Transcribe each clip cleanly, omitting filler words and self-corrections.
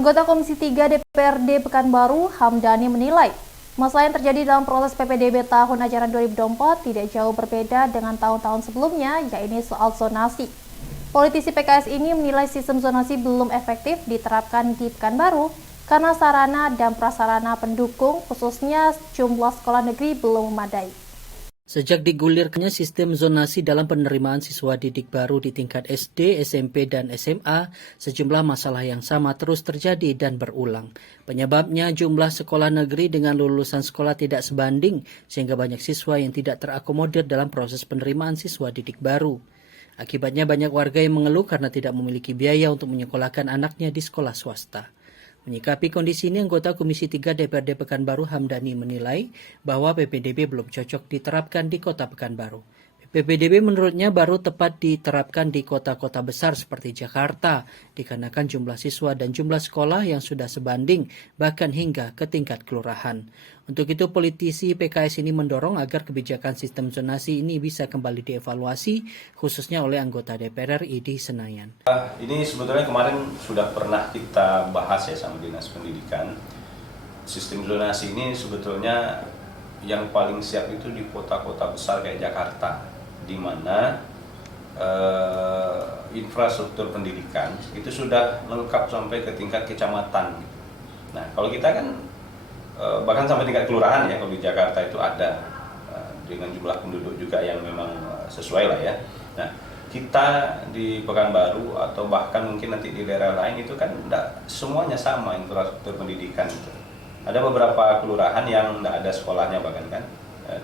Anggota Komisi 3 DPRD Pekanbaru, Hamdani menilai, masalah yang terjadi dalam proses PPDB tahun ajaran 2024 tidak jauh berbeda dengan tahun-tahun sebelumnya, yaitu soal zonasi. Politisi PKS ini menilai sistem zonasi belum efektif diterapkan di Pekanbaru karena sarana dan prasarana pendukung, khususnya jumlah sekolah negeri belum memadai. Sejak digulirkannya sistem zonasi dalam penerimaan siswa didik baru di tingkat SD, SMP, dan SMA, sejumlah masalah yang sama terus terjadi dan berulang. Penyebabnya jumlah sekolah negeri dengan lulusan sekolah tidak sebanding, sehingga banyak siswa yang tidak terakomodir dalam proses penerimaan siswa didik baru. Akibatnya banyak warga yang mengeluh karena tidak memiliki biaya untuk menyekolahkan anaknya di sekolah swasta. Menyikapi kondisi ini, anggota Komisi 3 DPRD Pekanbaru Hamdani menilai bahwa PPDB belum cocok diterapkan di Kota Pekanbaru. PPDB menurutnya baru tepat diterapkan di kota-kota besar seperti Jakarta, dikarenakan jumlah siswa dan jumlah sekolah yang sudah sebanding, bahkan hingga ke tingkat kelurahan. Untuk itu, politisi PKS ini mendorong agar kebijakan sistem zonasi ini bisa kembali dievaluasi, khususnya oleh anggota DPR RI di Senayan. Ini sebetulnya kemarin sudah pernah kita bahas ya sama Dinas Pendidikan. Sistem zonasi ini sebetulnya yang paling siap itu di kota-kota besar kayak Jakarta, di mana infrastruktur pendidikan itu sudah lengkap sampai ke tingkat kecamatan. Nah, kalau kita kan bahkan sampai tingkat kelurahan ya, kalau di Jakarta itu ada dengan jumlah penduduk juga yang memang sesuai lah ya. Nah, kita di Pekanbaru atau bahkan mungkin nanti di daerah lain itu kan enggak semuanya sama infrastruktur pendidikan itu. Ada beberapa kelurahan yang enggak ada sekolahnya bahkan kan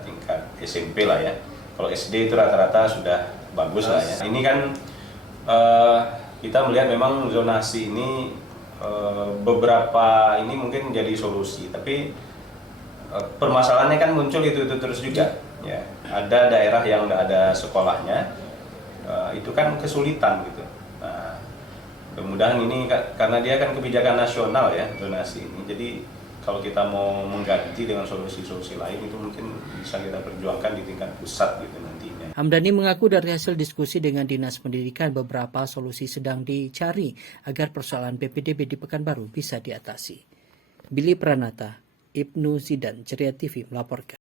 tingkat SMP lah ya. Kalau SD itu rata-rata sudah bagus lah ya. Ini kan kita melihat memang zonasi ini beberapa ini mungkin jadi solusi, tapi permasalahannya kan muncul itu terus juga. Ya, ada daerah yang enggak ada sekolahnya, itu kan kesulitan gitu. Nah, mudah-mudahan ini karena dia kan kebijakan nasional ya zonasi ini. Jadi kalau kita mau mengganti dengan solusi-solusi lain itu mungkin bisa kita perjuangkan di tingkat pusat gitu nantinya. Hamdani mengaku dari hasil diskusi dengan Dinas Pendidikan beberapa solusi sedang dicari agar persoalan PPDB di Pekanbaru bisa diatasi. Billy Pranata, Ibnu Zidan, Ceria TV melaporkan.